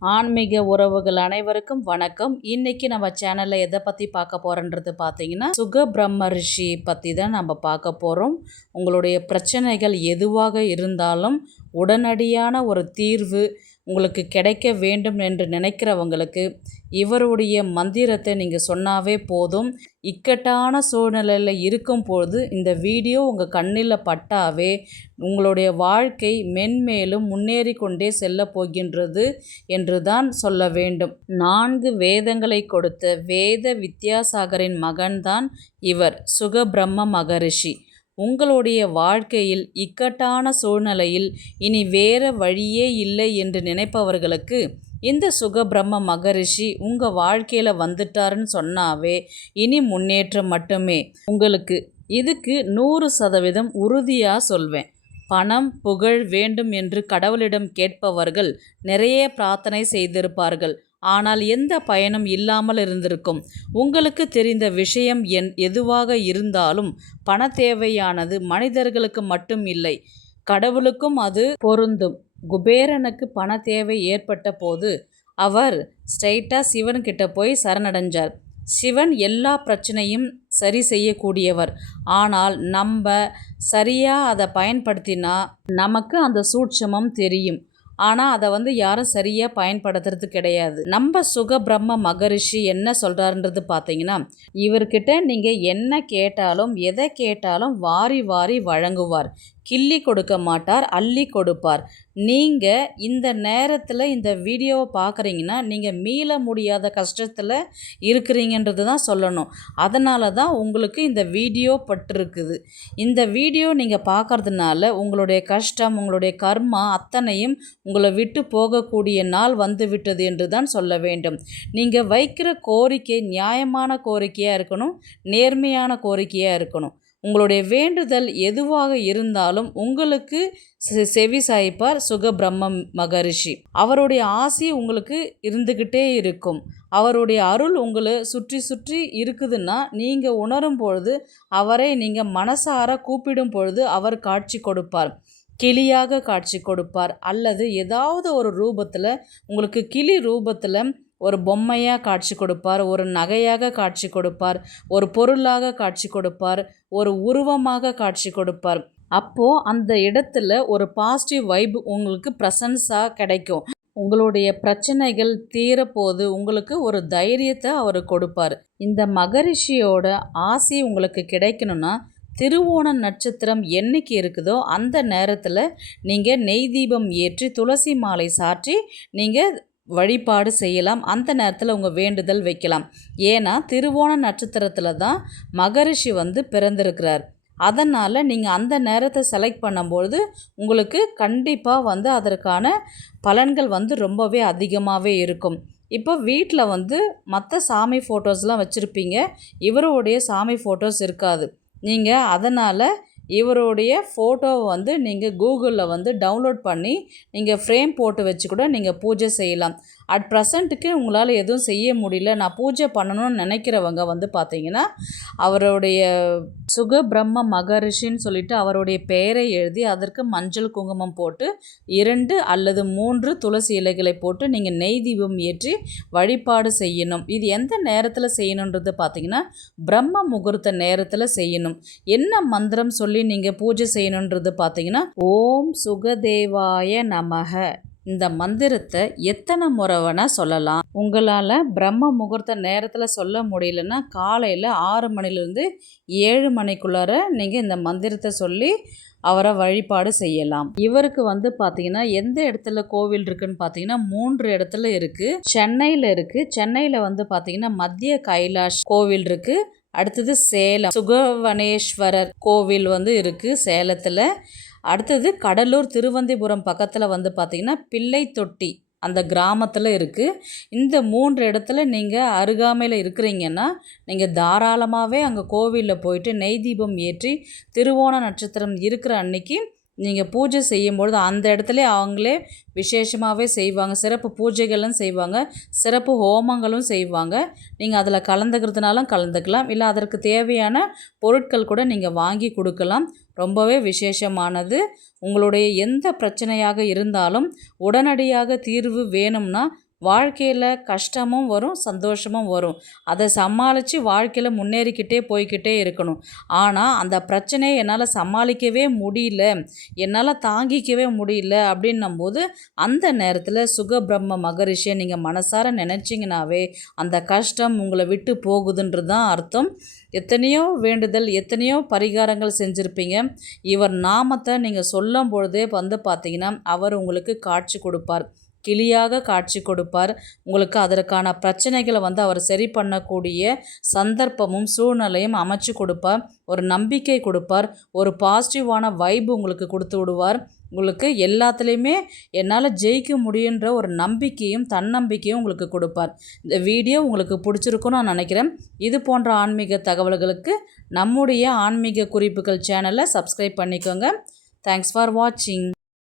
ஆன்மீக உறவுகள் அனைவருக்கும் வணக்கம். இன்னைக்கு நம்ம சேனல்ல எதை பற்றி பார்க்க போகிறோன்றது பார்த்தீங்கன்னா, சுக பிரம்ம ரிஷி பற்றி தான் நம்ம பார்க்க போகிறோம். உங்களுடைய பிரச்சனைகள் எதுவாக இருந்தாலும் உடனடியான ஒரு தீர்வு உங்களுக்கு கிடைக்க வேண்டும் என்று நினைக்கிறவங்களுக்கு இவருடைய மந்திரத்தை நீங்கள் சொன்னாவே போதும். இக்கட்டான சூழ்நிலையில் இருக்கும்போது இந்த வீடியோ உங்கள் கண்ணில் பட்டாவே உங்களுடைய வாழ்க்கை மென்மேலும் முன்னேறி கொண்டே செல்ல போகின்றது என்று தான் சொல்ல வேண்டும். 4 வேதங்களை கொடுத்த வேத வித்யாசாகரின் மகன்தான் இவர் சுகபிரம்ம மகரிஷி. உங்களுடைய வாழ்க்கையில் இக்கட்டான சூழ்நிலையில் இனி வேற வழியே இல்லை என்று நினைப்பவர்களுக்கு இந்த சுகபிரம்ம மகரிஷி உங்கள் வாழ்க்கையில் வந்துட்டாருன்னு சொன்னாவே இனி முன்னேற்றம் மட்டுமே உங்களுக்கு. இதுக்கு 100% உறுதியாக சொல்வேன். பணம் புகழ் வேண்டும் என்று கடவுளிடம் கேட்பவர்கள் நிறைய பிரார்த்தனை செய்திருப்பார்கள். ஆனால் எந்த பயனும் இல்லாமல் இருந்திருக்கும். உங்களுக்கு தெரிந்த விஷயம் எதுவாக இருந்தாலும் பண தேவையானது மனிதர்களுக்கு மட்டும் இல்லை, கடவுளுக்கும் அது பொருந்தும். குபேரனுக்கு பண தேவை ஏற்பட்ட போது அவர் ஸ்ட்ரைட்டாக சிவன்கிட்ட போய் சரணடைஞ்சார். சிவன் எல்லா பிரச்சனையும் சரி செய்யக்கூடியவர். ஆனால் நம்ம சரியாக அதை பயன்படுத்தினா நமக்கு அந்த சூட்சமம் தெரியும். ஆனால் அதை யாரும் சரியாக பயன்படுத்துறது கிடையாது. நம்ம சுகபிரம்ம மகரிஷி என்ன சொல்கிறாருன்றது பார்த்தீங்கன்னா, இவர்கிட்ட நீங்கள் என்ன கேட்டாலும் எதை கேட்டாலும் வாரி வாரி வழங்குவார். கிள்ளி கொடுக்க மாட்டார், அள்ளி கொடுப்பார். நீங்கள் இந்த நேரத்தில் இந்த வீடியோவை பார்க்குறீங்கன்னா நீங்கள் மீள முடியாத கஷ்டத்தில் இருக்கிறீங்கன்றது தான் சொல்லணும். அதனால தான் உங்களுக்கு இந்த வீடியோ பட்டிருக்குது. இந்த வீடியோ நீங்கள் பார்க்குறதுனால உங்களுடைய கஷ்டம், உங்களுடைய கர்மா அத்தனையும் உங்களை விட்டு போகக்கூடிய நாள் வந்து விட்டது என்று தான் சொல்ல வேண்டும். நீங்கள் வைக்கிற கோரிக்கை நியாயமான கோரிக்கையாக இருக்கணும், நேர்மையான கோரிக்கையாக இருக்கணும். உங்களுடைய வேண்டுதல் எதுவாக இருந்தாலும் உங்களுக்கு செவி சாய்ப்பார் சுகபிரம்ம மகரிஷி. அவருடைய ஆசி உங்களுக்கு இருந்துக்கிட்டே இருக்கும். அவருடைய அருள் உங்களை சுற்றி சுற்றி இருக்குதுன்னா நீங்கள் உணரும் பொழுது, அவரை நீங்கள் மனசார கூப்பிடும் பொழுது அவர் காட்சி கொடுப்பார். கிளியாக காட்சி கொடுப்பார், அல்லது ஏதாவது ஒரு ரூபத்தில் உங்களுக்கு கிளி ரூபத்தில் ஒரு பொம்மையாக காட்சி கொடுப்பார், ஒரு நகையாக காட்சி கொடுப்பார், ஒரு பொருளாக காட்சி கொடுப்பார், ஒரு உருவமாக காட்சி கொடுப்பார். அப்போது அந்த இடத்துல ஒரு பாசிட்டிவ் வைப் உங்களுக்கு ப்ரெசன்ஸாக கிடைக்கும். உங்களுடைய பிரச்சனைகள் தீரப்போது உங்களுக்கு ஒரு தைரியத்தை அவர் கொடுப்பார். இந்த மகரிஷியோட ஆசி உங்களுக்கு கிடைக்கணும்னா திருவோண நட்சத்திரம் என்னைக்கு இருக்குதோ அந்த நேரத்தில் நீங்கள் நெய் தீபம் ஏற்றி துளசி மாலை சாற்றி நீங்கள் வழிபாடு செய்யலாம். அந்த நேரத்தில் உங்கள் வேண்டுதல் வைக்கலாம். ஏன்னா திருவோண நட்சத்திரத்தில் தான் மகரிஷி பிறந்திருக்கிறார். அதனால் நீங்கள் அந்த நேரத்தை செலக்ட் பண்ணும்பொழுது உங்களுக்கு கண்டிப்பாக அதற்கான பலன்கள் ரொம்பவே அதிகமாகவே இருக்கும். இப்போ வீட்டில் மற்ற சாமி ஃபோட்டோஸ்லாம் வச்சுருப்பீங்க, இவருடைய சாமி ஃபோட்டோஸ் இருக்காது. நீங்கள் அதனால் இவருடைய ஃபோட்டோவை நீங்கள் கூகுளில் டவுன்லோட் பண்ணி நீங்கள் ஃப்ரேம் போட்டு வச்சு கூட நீங்கள் பூஜை செய்யலாம். அட் ப்ரெசண்ட்டுக்கு உங்களால் எதுவும் செய்ய முடியல, நான் பூஜை பண்ணணும்னு நினைக்கிறவங்க பார்த்தீங்கன்னா அவருடைய சுகபிரம்ம மகரிஷின்னு சொல்லிட்டு அவருடைய பெயரை எழுதி அதற்கு மஞ்சள் குங்குமம் போட்டு 2 அல்லது 3 துளசி இலைகளை போட்டு நீங்கள் நெய் தீபம் ஏற்றி வழிபாடு செய்யணும். இது எந்த நேரத்தில் செய்யணுன்றது பார்த்தீங்கன்னா பிரம்ம முகூர்த்த நேரத்தில் செய்யணும். என்ன மந்திரம் சொல்லி நீங்கள் பூஜை செய்யணுன்றது பார்த்தீங்கன்னா, ஓம் சுகதேவாய நமக. இந்த மந்திரத்தை எத்தனை முறை வேணால் சொல்லலாம். உங்களால் பிரம்ம முகூர்த்த நேரத்தில் சொல்ல முடியலன்னா காலையில் 6 மணிலேருந்து 7 மணிக்குள்ளார நீங்கள் இந்த மந்திரத்தை சொல்லி அவரை வழிபாடு செய்யலாம். இவருக்கு பார்த்தீங்கன்னா எந்த இடத்துல கோவில் இருக்குன்னு பார்த்தீங்கன்னா 3 இடத்துல இருக்குது. சென்னையில் இருக்குது. சென்னையில் பார்த்தீங்கன்னா மத்திய கைலாஷ் கோவில் இருக்குது. அடுத்தது சேலம் சுகவனேஸ்வரர் கோவில் இருக்குது சேலத்தில். அடுத்தது கடலூர் திருவந்திபுரம் பக்கத்தில் பார்த்திங்கன்னா பிள்ளை தொட்டி அந்த கிராமத்தில் இருக்குது. இந்த 3 இடத்துல நீங்கள் அருகாமையில் இருக்கிறீங்கன்னா நீங்கள் தாராளமாகவே அங்கே கோவிலில் போயிட்டு நெய் தீபம் ஏற்றி திருவோண நட்சத்திரம் இருக்கிற அன்னைக்கு நீங்கள் பூஜை செய்யும்பொழுது அந்த இடத்துல அவங்களே விசேஷமாகவே செய்வாங்க. சிறப்பு பூஜைகளும் செய்வாங்க, சிறப்பு ஹோமங்களும் செய்வாங்க. நீங்கள் அதில் கலந்துக்கிறதுனாலும் கலந்துக்கலாம், இல்லை அதற்கு தேவையான பொருட்கள் கூட நீங்கள் வாங்கி கொடுக்கலாம். ரொம்பவே விசேஷமானது. உங்களுடைய எந்த பிரச்சனையாக இருந்தாலும் உடனடியாக தீர்வு வேணும்னா வாழ்க்கையில் கஷ்டமும் வரும், சந்தோஷமும் வரும். அதை சமாளித்து வாழ்க்கையில் முன்னேறிக்கிட்டே போய்க்கிட்டே இருக்கணும். ஆனால் அந்த பிரச்சனையை என்னால் சமாளிக்கவே முடியல, என்னால் தாங்கிக்கவே முடியல அப்படின்னும்போது அந்த நேரத்தில் சுகபிரம்ம மகரிஷியை நீங்கள் மனசார நினச்சிங்கனாவே அந்த கஷ்டம் உங்களை விட்டு போகுதுன்றது தான் அர்த்தம். எத்தனையோ வேண்டுதல், எத்தனையோ பரிகாரங்கள் செஞ்சுருப்பீங்க. இவர் நாமத்தை நீங்கள் சொல்லும் பொழுதே பார்த்தீங்கன்னா அவர் உங்களுக்கு காட்சி கொடுப்பார், கிளியாக காட்சி கொடுப்பார். உங்களுக்கு அதற்கான பிரச்சனைகளை அவர் சரி பண்ணக்கூடிய சந்தர்ப்பமும் சூழ்நிலையும் அமைச்சு கொடுப்பார். ஒரு நம்பிக்கை கொடுப்பார், ஒரு பாசிட்டிவான வைப் உங்களுக்கு கொடுத்து விடுவார். உங்களுக்கு எல்லாத்துலேயுமே என்னால் ஜெயிக்க முடியுன்ற ஒரு நம்பிக்கையும் தன்னம்பிக்கையும் உங்களுக்கு கொடுப்பார். இந்த வீடியோ உங்களுக்கு பிடிச்சிருக்குன்னு நான் நினைக்கிறேன். இது போன்ற ஆன்மீக தகவல்களுக்கு நம்முடைய ஆன்மீக குறிப்புகள் சேனலை சப்ஸ்கிரைப் பண்ணிக்கோங்க. தேங்க்ஸ் ஃபார் வாட்சிங்.